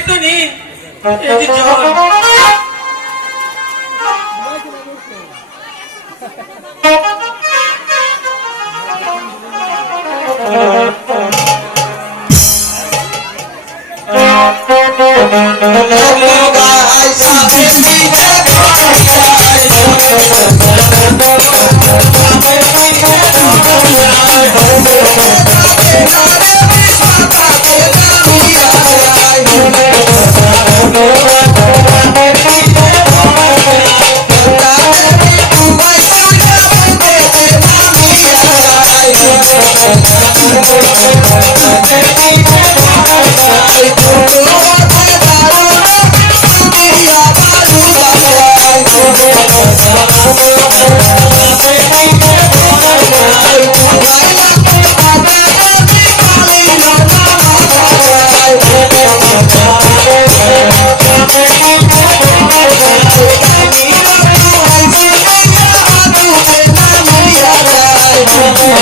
এই নিন জল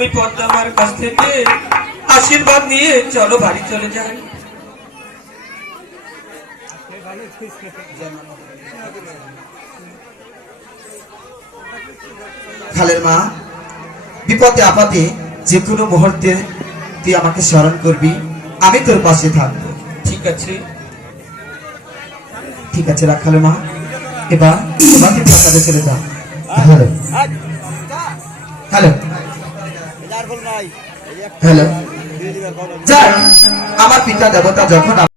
তুমি আমার কাছ থেকে আশীর্বাদ নিয়ে চলো বাড়ি চলে যাই। খালের মা বিপদে আপদে যে কোনো মুহূর্তে তুই আমাকে স্মরণ করবি আমি তোর পাশে থাকব। ঠিক আছে। ঠিক আছে রাখ খালের মা এবার তোমাকে কাজে চলে যাও। হ্যালো। Hello hello. যাই আমার পিতা দেবতা যখন